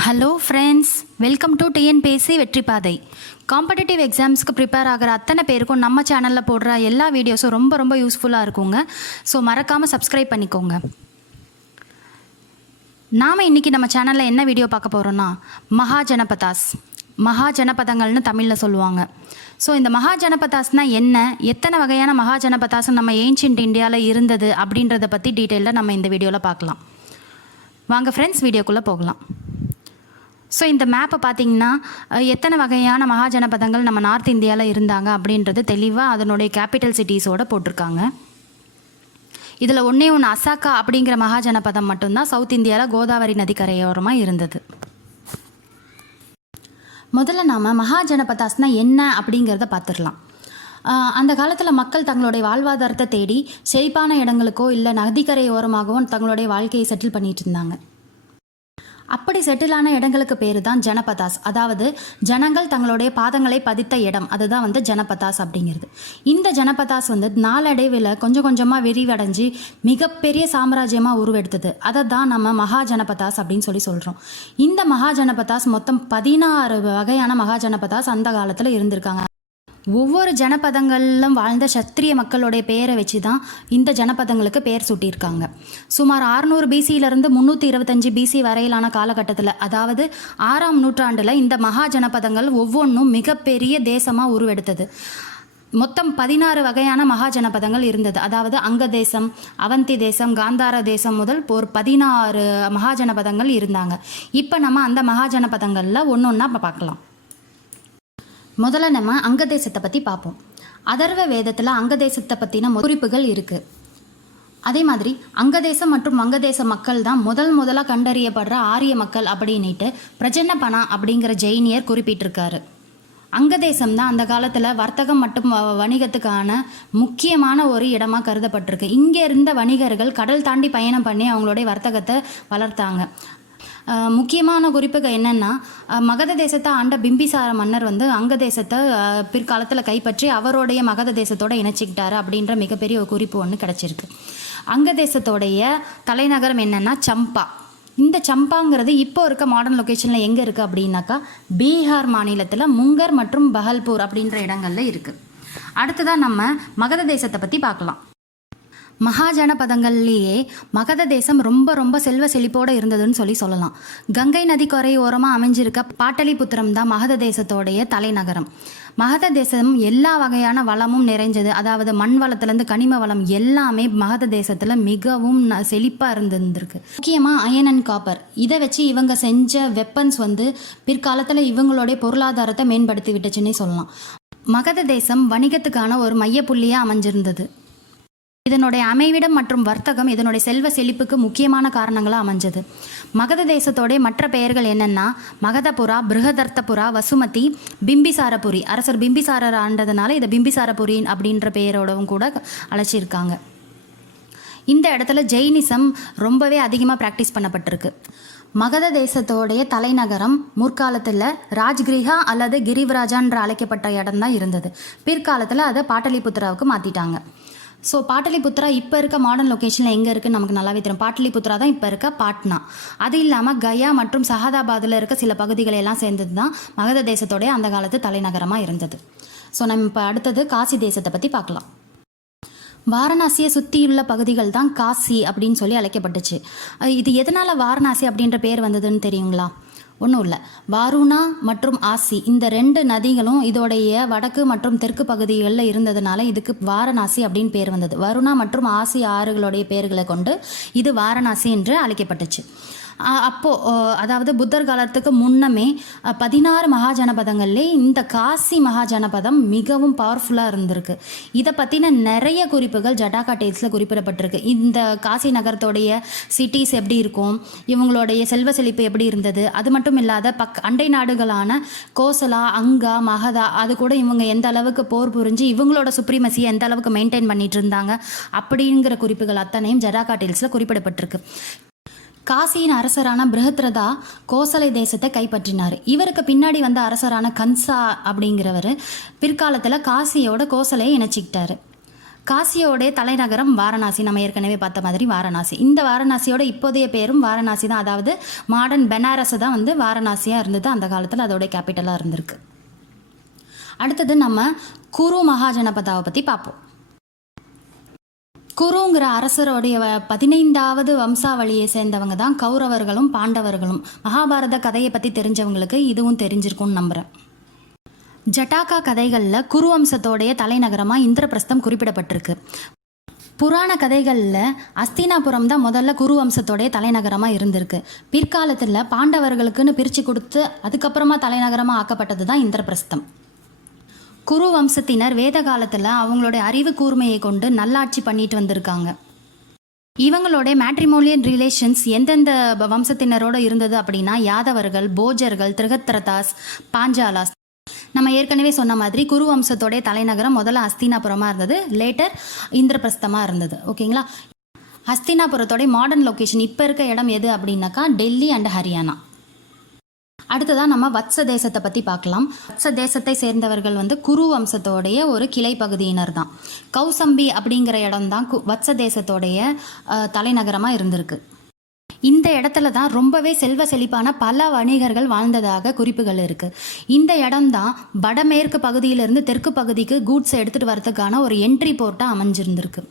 Hello friends, welcome to TNPSC வெற்றிப்பாதை. Competitive எக்ஸாம்ஸ்க்கு prepare ஆகிற அத்தனை பேருக்கும் நம்ம சேனலில் போடுற எல்லா வீடியோஸும் ரொம்ப ரொம்ப யூஸ்ஃபுல்லாக இருக்குங்க. ஸோ மறக்காமல் சப்ஸ்கிரைப் பண்ணிக்கோங்க. நாம் இன்றைக்கி நம்ம சேனலில் என்ன வீடியோ பார்க்க போகிறோன்னா மகாஜனபதாஸ், மகாஜனபதங்கள்னு தமிழில் சொல்லுவாங்க. ஸோ இந்த மகாஜனபதாஸ்னால் என்ன, எத்தனை வகையான மகாஜனபதாஸ் நம்ம ஏன்ஷியன்ட் இந்தியாவில் இருந்தது அப்படின்றத பற்றி டீட்டெயிலில் நம்ம இந்த வீடியோவில் பார்க்கலாம். வாங்க ஃப்ரெண்ட்ஸ், வீடியோக்குள்ளே போகலாம். ஸோ இந்த மேப்பை பார்த்திங்கன்னா எத்தனை வகையான மகாஜனபதங்கள் நம்ம நார்த் இந்தியாவில் இருந்தாங்க அப்படின்றது தெளிவாக அதனுடைய கேபிட்டல் சிட்டிஸோடு போட்டிருக்காங்க. இதில் ஒன்றே ஒன்று அசாக்கா அப்படிங்கிற மகாஜனபதம் மட்டும்தான் சவுத் இந்தியாவில் கோதாவரி நதிக்கரையோரமாக இருந்தது. முதல்ல நாம் மகாஜனபதாஸ்னால் என்ன அப்படிங்கிறத பார்த்துடலாம். அந்த காலத்தில் மக்கள் தங்களுடைய வாழ்வாதாரத்தை தேடி செழிப்பான இடங்களுக்கோ இல்லை நதிக்கரையோரமாகவும் தங்களுடைய வாழ்க்கையை செட்டில் பண்ணிகிட்டு இருந்தாங்க. அப்படி செட்டிலான இடங்களுக்கு பேர் தான் ஜனபதாஸ், அதாவது ஜனங்கள் தங்களுடைய பாதங்களை பதித்த இடம், அதுதான் ஜனபதாஸ் அப்படிங்கிறது. இந்த ஜனபதாஸ் நாளடைவில் கொஞ்சம் கொஞ்சமாக விரிவடைஞ்சு மிகப்பெரிய சாம்ராஜ்யமாக உருவெடுத்தது. அதை தான் நம்ம மகாஜனபதாஸ் அப்படின்னு சொல்கிறோம். இந்த மகாஜனபதாஸ் மொத்தம் 16 வகையான மகாஜனபதாஸ் அந்த காலத்தில் இருந்திருக்காங்க. ஒவ்வொரு ஜனபதங்களிலும் வாழ்ந்த சத்திரிய மக்களுடைய பெயரை வச்சு தான் இந்த ஜனபதங்களுக்கு பெயர் சூட்டியிருக்காங்க. சுமார் 600 பிசியிலிருந்து 325 பிசி வரையிலான காலகட்டத்தில், அதாவது 6ஆம் நூற்றாண்டில் இந்த மகா ஜனபதங்கள் ஒவ்வொன்றும் மிகப்பெரிய தேசமாக உருவெடுத்தது. மொத்தம் 16 வகையான மகாஜனபதங்கள் இருந்தது. அதாவது அங்க தேசம், அவந்தி தேசம், காந்தார தேசம் முதல் ஒரு 16 மகாஜனபதங்கள் இருந்தாங்க. இப்போ நம்ம அந்த மகாஜனபதங்களில் ஒன்று ஒன்றா பார்க்கலாம். முதல்ல நம்ம அங்கதேசத்தை பற்றி பார்ப்போம். அதர்வ வேதத்தில் அங்கதேசத்தை பற்றின குறிப்புகள் இருக்குது. அதே மாதிரி அங்கதேசம் மற்றும் வங்கதேச மக்கள் தான் முதலாக கண்டறியப்படுற ஆரிய மக்கள் அப்படின்ட்டு பிரஜன்னபனா அப்படிங்கிற ஜெயினியர் குறிப்பிட்டிருக்காரு. அங்கதேசம் தான் அந்த காலத்தில் வர்த்தகம் மற்றும் வணிகத்துக்கான முக்கியமான ஒரு இடமாக கருதப்பட்டிருக்கு. இங்கே இருந்த வணிகர்கள் கடல் தாண்டி பயணம் பண்ணி அவங்களுடைய வர்த்தகத்தை வளர்த்தாங்க. முக்கியமான குறிப்புகள் என்னென்னா, மகத தேசத்தை ஆண்ட பிம்பிசார மன்னர் அங்க தேசத்தை பிற்காலத்தில் கைப்பற்றி அவருடைய மகத தேசத்தோடு இணைச்சிக்கிட்டாரு அப்படின்ற மிகப்பெரிய ஒரு குறிப்பு ஒன்று கிடச்சிருக்கு. அங்க தேசத்தோடைய தலைநகரம் என்னென்னா சம்பா. இந்த சம்பாங்கிறது இப்போ இருக்க மாடர்ன் லொக்கேஷனில் எங்கே இருக்குது அப்படின்னாக்கா பீகார் மாநிலத்தில் முங்கர் மற்றும் பஹல்பூர் அப்படின்ற இடங்களில் இருக்குது. அடுத்ததான் நம்ம மகத தேசத்தை பற்றி பார்க்கலாம். மகாஜனபதங்கள்லேயே மகத தேசம் ரொம்ப செல்வ செழிப்போடு இருந்ததுன்னு சொல்லலாம். கங்கை நதி கரையோரமாக அமைஞ்சிருக்க பாட்டலிபுத்திரம் தான் மகத தேசத்தோடைய தலைநகரம். மகத தேசம் எல்லா வகையான வளமும் நிறைஞ்சது. அதாவது மண் வளத்துலேருந்து கனிம வளம் எல்லாமே மகத தேசத்தில் மிகவும் செழிப்பாக இருந்திருக்கு. முக்கியமாக அயன் அண்ட் காப்பர், இதை வச்சு இவங்க செஞ்ச வெப்பன்ஸ் பிற்காலத்தில் இவங்களுடைய பொருளாதாரத்தை மேம்படுத்தி விட்டுச்சுன்னே சொல்லலாம். மகத தேசம் வணிகத்துக்கான ஒரு மையப்புள்ளியாக அமைஞ்சிருந்தது. இதனுடைய அமைவிடம் மற்றும் வர்த்தகம் இதனுடைய செல்வ செழிப்புக்கு முக்கியமான காரணங்களாக அமைஞ்சது. மகத தேசத்தோடைய மற்ற பெயர்கள் என்னென்னா மகதபுரா, பிருகதர்த்தபுரா, வசுமதி, பிம்பிசாரபுரி. அரசர் பிம்பிசாரர் ஆண்டதுனால இதை பிம்பிசாரபுரி அப்படின்ற பெயரோடவும் கூட அழைச்சிருக்காங்க. இந்த இடத்துல ஜெயினிசம் ரொம்பவே அதிகமாக ப்ராக்டிஸ் பண்ணப்பட்டிருக்கு. மகத தேசத்தோடைய தலைநகரம் முற்காலத்தில் ராஜ்கிரிஹா அல்லது கிரிவராஜான்ற அழைக்கப்பட்ட இடம் தான் இருந்தது. பிற்காலத்தில் அதை பாட்டலிபுத்திராவுக்கு மாற்றிட்டாங்க. ஸோ பாட்டலிபுத்ரா இப்போ இருக்க மாடர்ன் லொக்கேஷனில் எங்கே இருக்குன்னு நமக்கு நல்லாவே தெரியும். பாட்டலிபுத்ரா தான் இப்போ இருக்க பாட்னா. அது இல்லாமல் கயா மற்றும் சஹதாபாத்தில் இருக்க சில பகுதிகளை எல்லாம் சேர்ந்தது தான் மகத தேசத்தோடைய அந்த காலத்து தலைநகரமாக இருந்தது. ஸோ நம்ம இப்போ அடுத்தது காசி தேசத்தை பற்றி பார்க்கலாம். வாரணாசியை சுற்றியுள்ள பகுதிகள் தான் காசி அப்படின்னு சொல்லி அழைக்கப்பட்டுச்சு. இது எதனால் வாரணாசி அப்படின்ற பேர் வந்ததுன்னு தெரியுங்களா? ஒன்றும் இல்லை, வாருணா மற்றும் ஆசி இந்த 2 நதிகளும் இதோடைய வடக்கு மற்றும் தெற்கு பகுதிகளில் இருந்ததுனால இதுக்கு வாரணாசி அப்படின்னு பேர் வந்தது. வருணா மற்றும் ஆசி ஆறுகளுடைய பெயர்களை கொண்டு இது வாரணாசி என்று அழைக்கப்பட்டுச்சு. அப்போது அதாவது புத்தர் காலத்துக்கு முன்னமே 16 மகாஜனபதங்கள்லே இந்த காசி மகாஜனபதம் மிகவும் பவர்ஃபுல்லாக இருந்திருக்கு. இதை பற்றின நிறைய குறிப்புகள் ஜடாகா டேல்ஸில் குறிப்பிடப்பட்டிருக்கு. இந்த காசி நகரத்தோடைய சிட்டிஸ் எப்படி இருக்கும், இவங்களுடைய செல்வ செழிப்பு எப்படி இருந்தது, அது மட்டும் இல்லாத அண்டை நாடுகளான கோசலா, அங்கா, மகதா அது கூட இவங்க எந்த அளவுக்கு போர் புரிஞ்சு இவங்களோட சுப்ரீமசியை எந்த அளவுக்கு மெயின்டைன் பண்ணிட்டு இருந்தாங்க அப்படிங்கிற குறிப்புகள் அத்தனையும் ஜடாகா டேல்ஸில் குறிப்பிடப்பட்டிருக்கு. காசியின் அரசரான பிருஹத்ரதா கோசலை தேசத்தை கைப்பற்றினார். இவருக்கு பின்னாடி வந்த அரசரான கன்சா அப்படிங்கிறவர் பிற்காலத்தில் காசியோட கோசலையை இணைச்சிக்கிட்டாரு. காசியோடைய தலைநகரம் வாரணாசி. நம்ம ஏற்கனவே பார்த்த மாதிரி வாரணாசி. இந்த வாரணாசியோட இப்போதைய பேரும் வாரணாசி தான். அதாவது மாடர்ன் பெனாரஸ் தான் வந்து வாரணாசியாக இருந்தது. அந்த காலத்தில் அதோடைய கேபிட்டலாக இருந்திருக்கு. அடுத்தது நம்ம குரு மகாஜனபதாவை பற்றி பார்ப்போம். குருங்கிற அரசருடைய 15வது வம்சாவளியை சேர்ந்தவங்க தான் கௌரவர்களும் பாண்டவர்களும். மகாபாரத கதையை பற்றி தெரிஞ்சவங்களுக்கு இதுவும் தெரிஞ்சிருக்கும்னு நம்புகிறேன். ஜட்டாகா கதைகளில் குரு வம்சத்தோடைய தலைநகரமாக இந்திரபிரஸ்தம் குறிப்பிடப்பட்டிருக்கு. புராண கதைகளில் அஸ்தினாபுரம் தான் முதல்ல குரு வம்சத்தோடைய தலைநகரமாக இருந்திருக்கு. பிற்காலத்தில் பாண்டவர்களுக்குன்னு பிரித்து கொடுத்து அதுக்கப்புறமா தலைநகரமாக ஆக்கப்பட்டது தான் இந்திரபிரஸ்தம். குரு வம்சத்தினர் வேத காலத்தில் அவங்களுடைய அறிவு கூர்மையை கொண்டு நல்லாட்சி பண்ணிட்டு வந்திருக்காங்க. இவங்களுடைய மேட்ரிமோனியல் ரிலேஷன்ஸ் எந்தெந்த வம்சத்தினரோடு இருந்தது அப்படின்னா யாதவர்கள், போஜர்கள், திரிகத்ரதாஸ், பாஞ்சாலாஸ். நம்ம ஏற்கனவே சொன்ன மாதிரி குரு வம்சத்தோடைய தலைநகரம் முதல்ல ஹஸ்தினாபுரமாக இருந்தது, லேட்டர் இந்திரபிரஸ்தமாக இருந்தது. ஓகேங்களா. ஹஸ்தினாபுரத்தோடைய மாடர்ன் லொக்கேஷன் இப்போ இருக்க இடம் எது அப்படின்னாக்கா டெல்லி அண்ட் ஹரியானா. அடுத்ததான் நம்ம வத்ச தேசத்தை பற்றி பார்க்கலாம். வத்ச தேசத்தை சேர்ந்தவர்கள் வந்து குரு வம்சத்தோடைய ஒரு கிளை பகுதியினர் தான். கௌசம்பி அப்படிங்கிற இடம் தான் வத்ச தேசத்தோடைய தலைநகரமாக இருந்திருக்கு. இந்த இடத்துல தான் ரொம்பவே செல்வ செழிப்பான பல வணிகர்கள் வாழ்ந்ததாக குறிப்புகள் இருக்குது. இந்த இடம்தான் வடமேற்கு பகுதியிலிருந்து தெற்கு பகுதிக்கு கூட்ஸ் எடுத்துகிட்டு வரதுக்கான ஒரு என்ட்ரி போர்ட்டாக அமைஞ்சிருந்திருக்கு.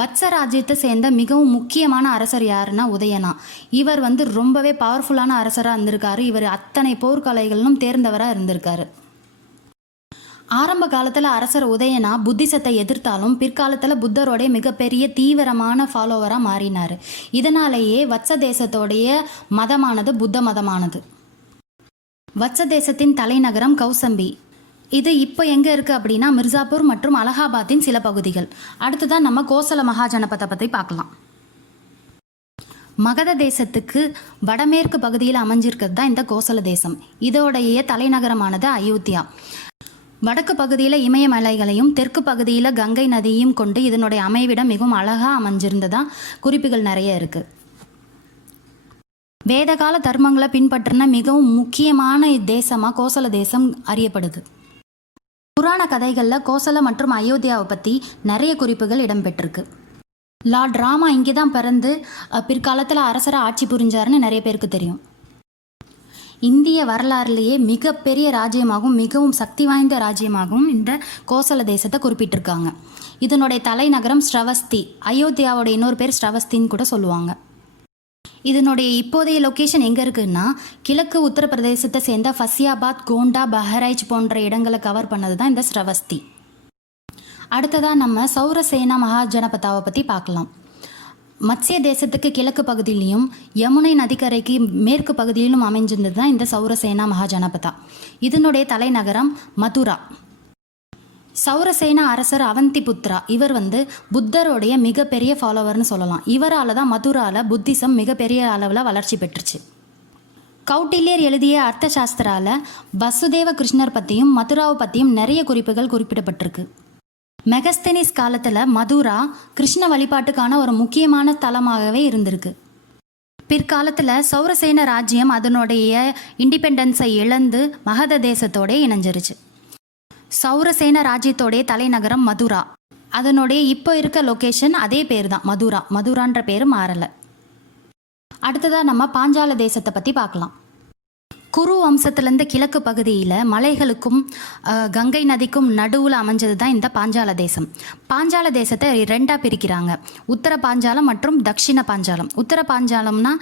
வத்ச ராஜ்யத்தை சேர்ந்த மிகவும் முக்கியமான அரசர் யாருன்னா உதயனா. இவர் வந்து ரொம்பவே பவர்ஃபுல்லான அரசராக இருந்திருக்காரு. இவர் அத்தனை போர்க்கலைகளிலும் தேர்ந்தவராக இருந்திருக்காரு. ஆரம்ப காலத்தில் அரசர் உதயனா புத்திசத்தை எதிர்த்தாலும் பிற்காலத்தில் புத்தரோடைய மிகப்பெரிய தீவிரமான ஃபாலோவராக மாறினார். இதனாலேயே வத்ச தேசத்தோடைய மதமானது புத்த மதமானது. வத்ச தேசத்தின் தலைநகரம் கௌசம்பி. இது இப்போ எங்கே இருக்குது அப்படின்னா மிர்சாப்பூர் மற்றும் அலகாபாத்தின் சில பகுதிகள். அடுத்ததான் நம்ம கோசல மகாஜனபதை பற்றி பார்க்கலாம். மகத தேசத்துக்கு வடமேற்கு பகுதியில் அமைஞ்சிருக்கிறது தான் இந்த கோசல தேசம். இதோடைய தலைநகரமானது அயோத்தியா. வடக்கு பகுதியில் இமயமலைகளையும் தெற்கு பகுதியில் கங்கை நதியையும் கொண்டு இதனுடைய அமைவிடம் மிகவும் அழகாக அமைஞ்சிருந்ததா குறிப்புகள் நிறைய இருக்குது. வேதகால தர்மங்களை பின்பற்றின மிகவும் முக்கியமான தேசமாக கோசல தேசம் அறியப்படுது. புராண கதைகளில் கோசல மற்றும் அயோத்தியாவை பற்றி நிறைய குறிப்புகள் இடம்பெற்றிருக்கு. லார்ட் ராமா இங்கே தான் பிறந்து பிற்காலத்தில் அரசரை ஆட்சி புரிஞ்சாருன்னு நிறைய பேருக்கு தெரியும். இந்திய வரலாறுலேயே மிகப்பெரிய ராஜ்யமாகவும் மிகவும் சக்தி வாய்ந்த ராஜ்யமாகவும் இந்த கோசல தேசத்தை குறிப்பிட்டிருக்காங்க. இதனுடைய தலைநகரம் ஸ்ரவஸ்தி. அயோத்தியாவோட இன்னொரு பேர் ஸ்ரவஸ்தின்னு கூட சொல்லுவாங்க. இதனுடைய இப்போதைய லொக்கேஷன் எங்கே இருக்குன்னா கிழக்கு உத்தரப்பிரதேசத்தை சேர்ந்த ஃபசியாபாத், கோண்டா, பஹரைச் போன்ற இடங்களை கவர் பண்ணது தான் இந்த ஸ்ரவஸ்தி. அடுத்ததாக நம்ம சௌரசேனா மகாஜனபதாவை பற்றி பார்க்கலாம். மத்ஸ்ய தேசத்துக்கு கிழக்கு பகுதியிலையும் யமுனை நதிக்கரைக்கு மேற்கு பகுதியிலும் அமைஞ்சிருந்தது தான் இந்த சௌரசேனா மகாஜனபதா. இதனுடைய தலைநகரம் மதுரா. சௌரசேனா அரசர் அவந்தி புத்ரா. இவர் வந்து புத்தருடைய மிகப்பெரிய ஃபாலோவர்னு சொல்லலாம். இவரால் தான் மதுராவில் புத்திசம் மிகப்பெரிய அளவில் வளர்ச்சி பெற்றுச்சு. கௌட்டில்யர் எழுதிய அர்த்த சாஸ்திரால வசுதேவ கிருஷ்ணர் பற்றியும் மதுராவை பற்றியும் நிறைய குறிப்புகள் குறிப்பிடப்பட்டிருக்கு. மெகஸ்தனிஸ் காலத்தில் மதுரா கிருஷ்ண வழிபாட்டுக்கான ஒரு முக்கியமான தலமாகவே இருந்திருக்கு. பிற்காலத்தில் சௌரசேன ராஜ்யம் அதனுடைய இண்டிபெண்டன்ஸை இழந்து மகத தேசத்தோட இணைஞ்சிருச்சு. சௌரசேன ராஜ்யத்தோடைய தலைநகரம் மதுரா. அதனுடைய இப்போ இருக்க லொக்கேஷன் அதே பேர் தான், மதுரா. மதுரான்ற பேர் மாறலை. அடுத்ததாக நம்ம பாஞ்சால தேசத்தை பற்றி பார்க்கலாம். குரு வம்சத்துலேருந்து கிழக்கு பகுதியில் மலைகளுக்கும் கங்கை நதிக்கும் நடுவில் அமைஞ்சது தான் இந்த பாஞ்சால தேசம். பாஞ்சால தேசத்தை ரெண்டாக பிரிக்கிறாங்க, உத்தர பாஞ்சாலம் மற்றும் தக்ஷிண பாஞ்சாலம். உத்தர பாஞ்சாலம்னா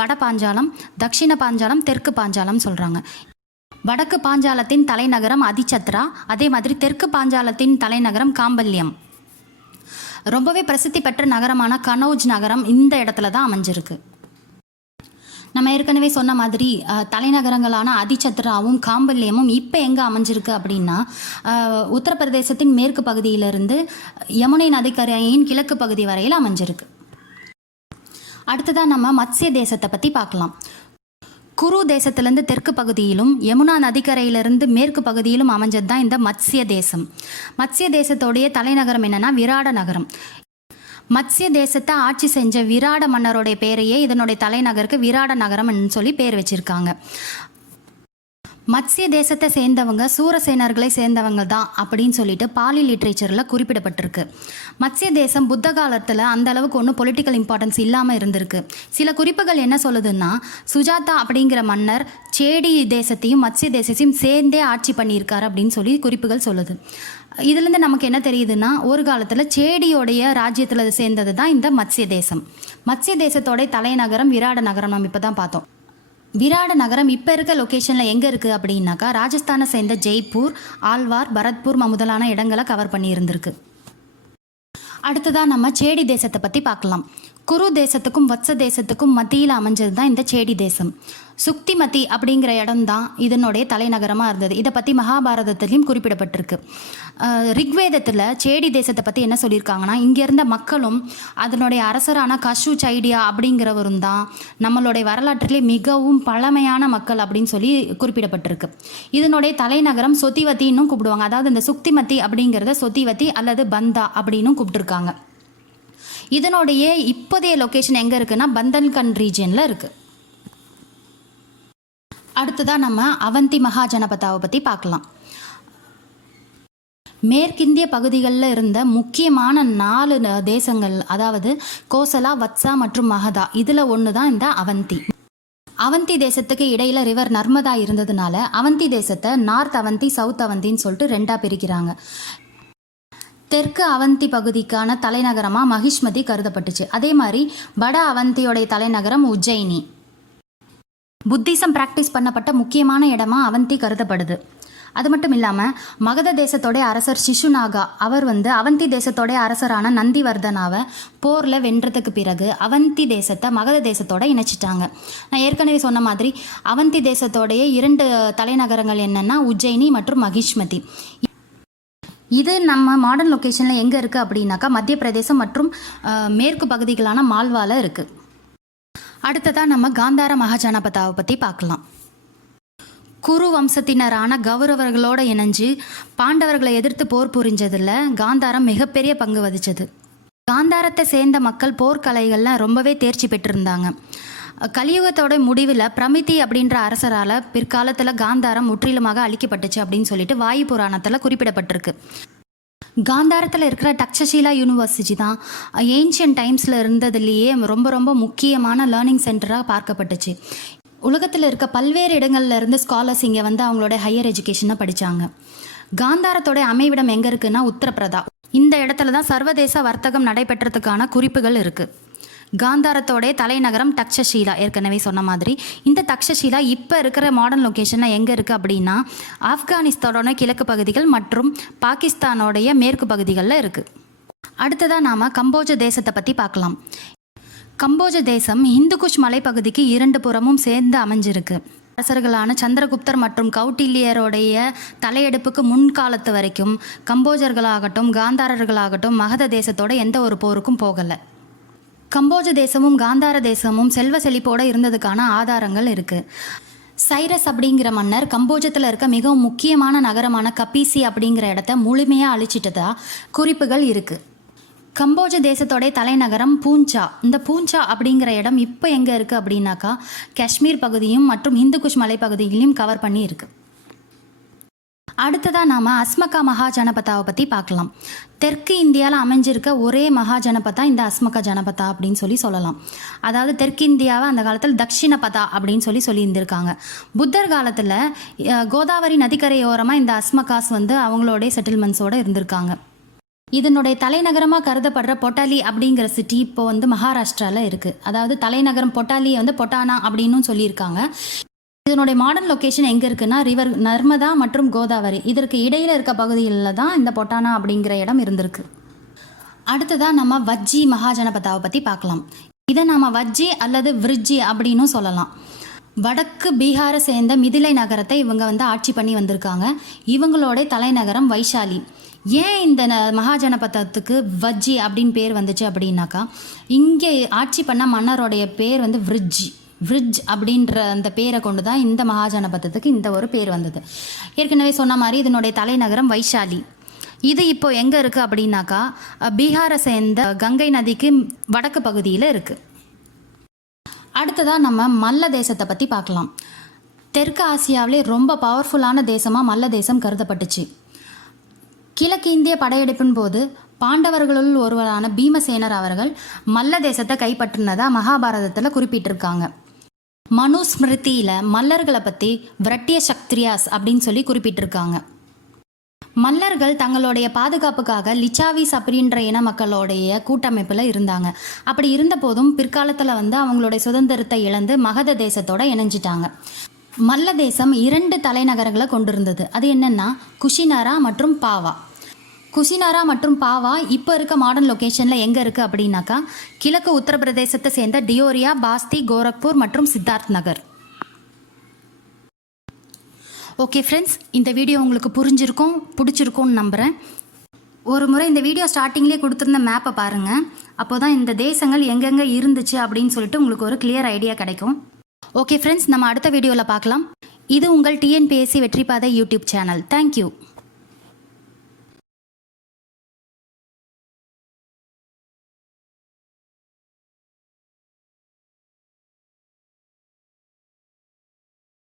வட பாஞ்சாலம், தக்ஷிண பாஞ்சாலம் தெற்கு பாஞ்சாலம் சொல்கிறாங்க. வடக்கு பாஞ்சாலத்தின் தலைநகரம் அதிச்சத்ரா. அதே மாதிரி தெற்கு பாஞ்சாலத்தின் தலைநகரம் காம்பல்யம். ரொம்பவே பிரசித்தி பெற்ற நகரமான கனௌஜ் நகரம் இந்த இடத்துல தான் அமைஞ்சிருக்கு. நம்ம ஏற்கனவே சொன்ன மாதிரி தலைநகரங்களான அதிச்சத்ராவும் காம்பல்யமும் இப்போ எங்கே அமைஞ்சிருக்கு அப்படின்னா உத்தரப்பிரதேசத்தின் மேற்கு பகுதியிலிருந்து யமுனை நதிக்கரையின் கிழக்கு பகுதி வரையில் அமைஞ்சிருக்கு. அடுத்ததாக நம்ம மத்ஸ்ய தேசத்தை பற்றி பார்க்கலாம். குரு தேசத்திலேருந்து தெற்கு பகுதியிலும் யமுனா நதிக்கரையிலிருந்து மேற்கு பகுதியிலும் அமைஞ்சது தான் இந்த மத்ஸ்ய தேசம். மத்ஸ்ய தேசத்தோடைய தலைநகரம் என்னென்னா விராட நகரம். மத்ஸ்ய தேசத்தை ஆட்சி செஞ்ச விராட மன்னருடைய பேரையே இதனுடைய தலைநகருக்கு விராட நகரம் சொல்லி பேர் வச்சிருக்காங்க. மத்ஸ்ய தேசத்தை சேர்ந்தவங்க சூரசேனர்களை சேர்ந்தவங்க தான் அப்படின்னு சொல்லிட்டு பாலி லிட்ரேச்சரில் குறிப்பிடப்பட்டிருக்கு. மத்ஸ்ய தேசம் புத்த காலத்தில் அந்த அளவுக்கு ஒன்றும் பொலிட்டிக்கல் இம்பார்ட்டன்ஸ் இல்லாமல் இருந்திருக்கு. சில குறிப்புகள் என்ன சொல்லுதுன்னா, சுஜாதா அப்படிங்கிற மன்னர் சேடி தேசத்தையும் மத்ஸ்ய தேசத்தையும் சேர்ந்தே ஆட்சி பண்ணியிருக்காரு அப்படின்னு சொல்லி குறிப்புகள் சொல்லுது. இதுலேருந்து நமக்கு என்ன தெரியுதுன்னா, ஒரு காலத்தில் சேடியோடைய ராஜ்யத்தில் சேர்ந்தது தான் இந்த மத்ஸ்ய தேசம். மத்ஸ்ய தேசத்தோடைய தலைநகரம் விராட நகரம் நம்ம இப்போ தான் பார்த்தோம். விராட நகரம் இப்போ இருக்க லொக்கேஷனில் எங்கே இருக்குது அப்படின்னாக்கா, ராஜஸ்தானை சேர்ந்த ஜெய்ப்பூர், ஆழ்வார், பரத்பூர் முதலான இடங்களை கவர் பண்ணி இருந்திருக்கு. அடுத்ததாக நம்ம சேடி தேசத்தை பற்றி பார்க்கலாம். குரு தேசத்துக்கும் வத்ச தேசத்துக்கும் மத்தியில் அமைஞ்சது தான் இந்த சேடி தேசம். சுக்திமதி அப்படிங்கிற இடம் தான் இதனுடைய தலைநகரமாக இருந்தது. இதை பற்றி மகாபாரதத்திலையும் குறிப்பிடப்பட்டிருக்கு. ரிக்வேதத்தில் சேடி தேசத்தை பற்றி என்ன சொல்லியிருக்காங்கன்னா, இங்கே இருந்த மக்களும் அதனுடைய அரசரான கஷு சைடியா அப்படிங்கிறவரும் தான் நம்மளுடைய வரலாற்றிலே மிகவும் பழமையான மக்கள் அப்படின்னு சொல்லி குறிப்பிடப்பட்டிருக்கு. இதனுடைய தலைநகரம் சொத்திவத்தின்னு கூப்பிடுவாங்க. அதாவது இந்த சுக்திமதி அப்படிங்கிறத சொத்திவத்தி அல்லது பந்தா அப்படின்னு கூப்பிட்டுருக்காங்க. இதனுடைய இப்போதைய லொக்கேஷன் எங்கே இருக்குன்னா, பந்தன்கண்ட் ரீஜியனில் இருக்குது. அடுத்ததாக நம்ம அவந்தி மகாஜனபதாவை பற்றி பார்க்கலாம். மேற்கிந்திய பகுதிகளில் இருந்த முக்கியமான 4 தேசங்கள், அதாவது கோசலா, வத்சா மற்றும் மகதா, இதில் ஒன்று தான் இந்த அவந்தி. அவந்தி தேசத்துக்கு இடையில் ரிவர் நர்மதா இருந்ததுனால அவந்தி தேசத்தை நார்த் அவந்தி, சவுத் அவந்தின்னு சொல்லிட்டு 2ஆக பிரிக்கிறாங்க. தெற்கு அவந்தி பகுதிக்கான தலைநகரமாக மகிஷ்மதி கருதப்பட்டுச்சு. அதே மாதிரி வட அவந்தியோடைய தலைநகரம் உஜ்ஜயினி. புத்திசம் ப்ராக்டிஸ் பண்ணப்பட்ட முக்கியமான இடமா அவந்தி கருதப்படுது. அது மட்டும் இல்லாமல் மகத தேசத்தோடைய அரசர் சிசுநாகா அவர் அவந்தி தேசத்தோடைய அரசரான நந்திவர்தனாவை போரில் வென்றதுக்கு பிறகு அவந்தி தேசத்தை மகத தேசத்தோட இணைச்சிட்டாங்க. நான் ஏற்கனவே சொன்ன மாதிரி அவந்தி தேசத்தோடைய 2 தலைநகரங்கள் என்னென்னா உஜ்ஜயினி மற்றும் மகிஷ்மதி. இது நம்ம மாடர்ன் லொக்கேஷனில் எங்கே இருக்குது அப்படின்னாக்கா, மத்திய பிரதேசம் மற்றும் மேற்கு பகுதிகளான மால்வாவில் இருக்குது. அடுத்ததாக நம்ம காந்தார மகாஜனபதாவை பற்றி பார்க்கலாம். குரு வம்சத்தினரான கௌரவர்களோடு இணைஞ்சு பாண்டவர்களை எதிர்த்து போர் புரிஞ்சதில் காந்தாரம் மிகப்பெரிய பங்கு வகிச்சது. காந்தாரத்தை சேர்ந்த மக்கள் போர்க்கலைகளில் ரொம்பவே தேர்ச்சி பெற்றிருந்தாங்க. கலியுகத்தோட முடிவில் பிரமிதி அப்படின்ற அரசரால் பிற்காலத்தில் காந்தாரம் முற்றிலுமாக அழிக்கப்பட்டுச்சு அப்படின்னு சொல்லிட்டு வாயு புராணத்தில் குறிப்பிடப்பட்டிருக்கு. காந்தாரத்தில் இருக்கிற டக்ஷஷீலா யூனிவர்சிட்டி தான் ஏன்ஷியன் டைம்ஸில் இருந்ததுலேயே ரொம்ப ரொம்ப முக்கியமான லேர்னிங் சென்டராக பார்க்கப்பட்டுச்சு. உலகத்தில் இருக்க பல்வேறு இடங்கள்ல இருந்து ஸ்காலர்ஸ் இங்கே அவங்களோட ஹையர் எஜுகேஷனை படித்தாங்க. காந்தாரத்தோட அமைவிடம் எங்கே இருக்குன்னா உத்தரப்பிரதா. இந்த இடத்துல தான் சர்வதேச வர்த்தகம் நடைபெற்றதுக்கான குறிப்புகள் இருக்குது. காந்தாரத்தோடைய தலைநகரம் தக்ஷஷீலா, ஏற்கனவே சொன்ன மாதிரி. இந்த தக்ஷஷீலா இப்போ இருக்கிற மாடர்ன் லொக்கேஷனில் எங்கே இருக்குது அப்படின்னா, ஆப்கானிஸ்தானோட கிழக்கு பகுதிகள் மற்றும் பாகிஸ்தானோடைய மேற்கு பகுதிகளில் இருக்குது. அடுத்ததாக நாம் கம்போஜ தேசத்தை பற்றி பார்க்கலாம். கம்போஜ தேசம் இந்துகுஷ் மலைப்பகுதிக்கு 2 புறமும் சேர்ந்து அமைஞ்சிருக்கு. அரசர்களான சந்திரகுப்தர் மற்றும் கௌட்டில்யருடைய தலையெடுப்புக்கு முன்காலத்து வரைக்கும் கம்போஜர்களாகட்டும் காந்தாரர்களாகட்டும் மகத தேசத்தோட எந்த ஒரு போருக்கும் போகலை. கம்போஜ தேசமும் காந்தார தேசமும் செல்வ செழிப்போடு இருந்ததுக்கான ஆதாரங்கள் இருக்குது. சைரஸ் அப்படிங்கிற மன்னர் கம்போஜத்தில் இருக்க மிகவும் முக்கியமான நகரமான கபீசி அப்படிங்கிற இடத்த முழுமையாக அழிச்சிட்டதா குறிப்புகள் இருக்குது. கம்போஜ தேசத்தோடைய தலைநகரம் பூஞ்சா. இந்த பூஞ்சா அப்படிங்கிற இடம் இப்போ எங்கே இருக்குது அப்படின்னாக்கா, காஷ்மீர் பகுதியும் மற்றும் இந்துகுஷ் மலைப்பகுதிகளையும் கவர் பண்ணி இருக்குது. அடுத்ததாக நாம் அஸ்மகா மகாஜனபதாவை பற்றி பார்க்கலாம். தெற்கு இந்தியாவில் அமைஞ்சிருக்க ஒரே மகாஜனபதா இந்த அஸ்மகா ஜனபதா அப்படின்னு சொல்லலாம். அதாவது தெற்கு இந்தியாவை அந்த காலத்தில் தக்ஷிணபதா அப்படின்னு சொல்லியிருந்திருக்காங்க. புத்தர் காலத்தில் கோதாவரி நதிக்கரையோரமாக இந்த அஸ்மகாஸ் அவங்களோடைய செட்டில்மெண்ட்ஸோடு இருந்திருக்காங்க. இதனுடைய தலைநகரமாக கருதப்படுற பொட்டாலி அப்படிங்கிற சிட்டி இப்போ மகாராஷ்டிராவில் இருக்குது. அதாவது தலைநகரம் பொட்டாலியை பொட்டானா அப்படின்னு சொல்லியிருக்காங்க. இதனுடைய மாடர்ன் லொக்கேஷன் எங்கே இருக்குன்னா, ரிவர் நர்மதா மற்றும் கோதாவரி இதற்கு இடையில் இருக்க பகுதிகளில் தான் இந்த பொட்டானா அப்படிங்கிற இடம் இருந்திருக்கு. அடுத்ததாக நம்ம வஜ்ஜி மகாஜனபதாவை பற்றி பார்க்கலாம். இதை நாம் வஜ்ஜி அல்லது விருஜ்ஜி அப்படின்னு சொல்லலாம். வடக்கு பீகாரை சேர்ந்த மிதிலை நகரத்தை இவங்க ஆட்சி பண்ணி வந்திருக்காங்க. இவங்களோட தலைநகரம் வைஷாலி. ஏன் இந்த மகாஜனபதத்துக்கு வஜ்ஜி அப்படின்னு பேர் வந்துச்சு அப்படின்னாக்கா, இங்கே ஆட்சி பண்ண மன்னருடைய பேர் விரிட்ஜ் அப்படின்ற அந்த பேரை கொண்டு தான் இந்த மகாஜனபதத்துக்கு இந்த ஒரு பேர் வந்தது. ஏற்கனவே சொன்ன மாதிரி இதனுடைய தலைநகரம் வைஷாலி. இது இப்போ எங்கே இருக்குது அப்படின்னாக்கா, பீகாரை சேர்ந்த கங்கை நதிக்கு வடக்கு பகுதியில் இருக்குது. அடுத்ததாக நம்ம மல்ல தேசத்தை பற்றி பார்க்கலாம். தெற்கு ஆசியாவிலே ரொம்ப பவர்ஃபுல்லான தேசமாக மல்ல தேசம் கருதப்பட்டுச்சு. கிழக்கு இந்திய படையெடுப்பின் போது பாண்டவர்களுள் ஒருவரான பீமசேனர் அவர்கள் மல்ல தேசத்தை கைப்பற்றினதாக மகாபாரதத்தில் குறிப்பிட்டிருக்காங்க. மனுஸ்மிருதியில் மல்லர்களை பற்றி விரட்டிய சக்திரியாஸ் அப்படின்னு சொல்லி குறிப்பிட்டிருக்காங்க. மல்லர்கள் தங்களுடைய பாதுகாப்புக்காக லிச்சாவிஸ் அப்படின்ற இன மக்களுடைய கூட்டமைப்பில் இருந்தாங்க. அப்படி இருந்த போதும் பிற்காலத்தில் அவங்களுடைய சுதந்திரத்தை இழந்து மகத தேசத்தோடு இணைஞ்சிட்டாங்க. மல்ல தேசம் 2 தலைநகரங்களை கொண்டிருந்தது. அது என்னென்னா குஷினாரா மற்றும் பாவா. குஷினாரா மற்றும் பாவா இப்போ இருக்க மாடர்ன் லொக்கேஷனில் எங்கே இருக்குது அப்படின்னாக்கா கிழக்கு உத்தரப்பிரதேசத்தை சேர்ந்த டியோரியா, பாஸ்தி, கோரக்பூர் மற்றும் சித்தார்த் நகர். ஓகே ஃப்ரெண்ட்ஸ், இந்த வீடியோ உங்களுக்கு பிடிச்சிருக்கும்னு நம்புகிறேன். ஒரு முறை இந்த வீடியோ ஸ்டார்டிங்லேயே கொடுத்துருந்த மேப்பை பாருங்கள். அப்போ தான் இந்த தேசங்கள் எங்கெங்கே இருந்துச்சு அப்படின்னு சொல்லிட்டு உங்களுக்கு ஒரு கிளியர் ஐடியா கிடைக்கும். ஓகே ஃப்ரெண்ட்ஸ், நம்ம அடுத்த வீடியோவில் பார்க்கலாம். இது உங்கள் டிஎன்பிஎஸ்சி வெற்றிப்பாதை யூடியூப் சேனல். தேங்க்யூ.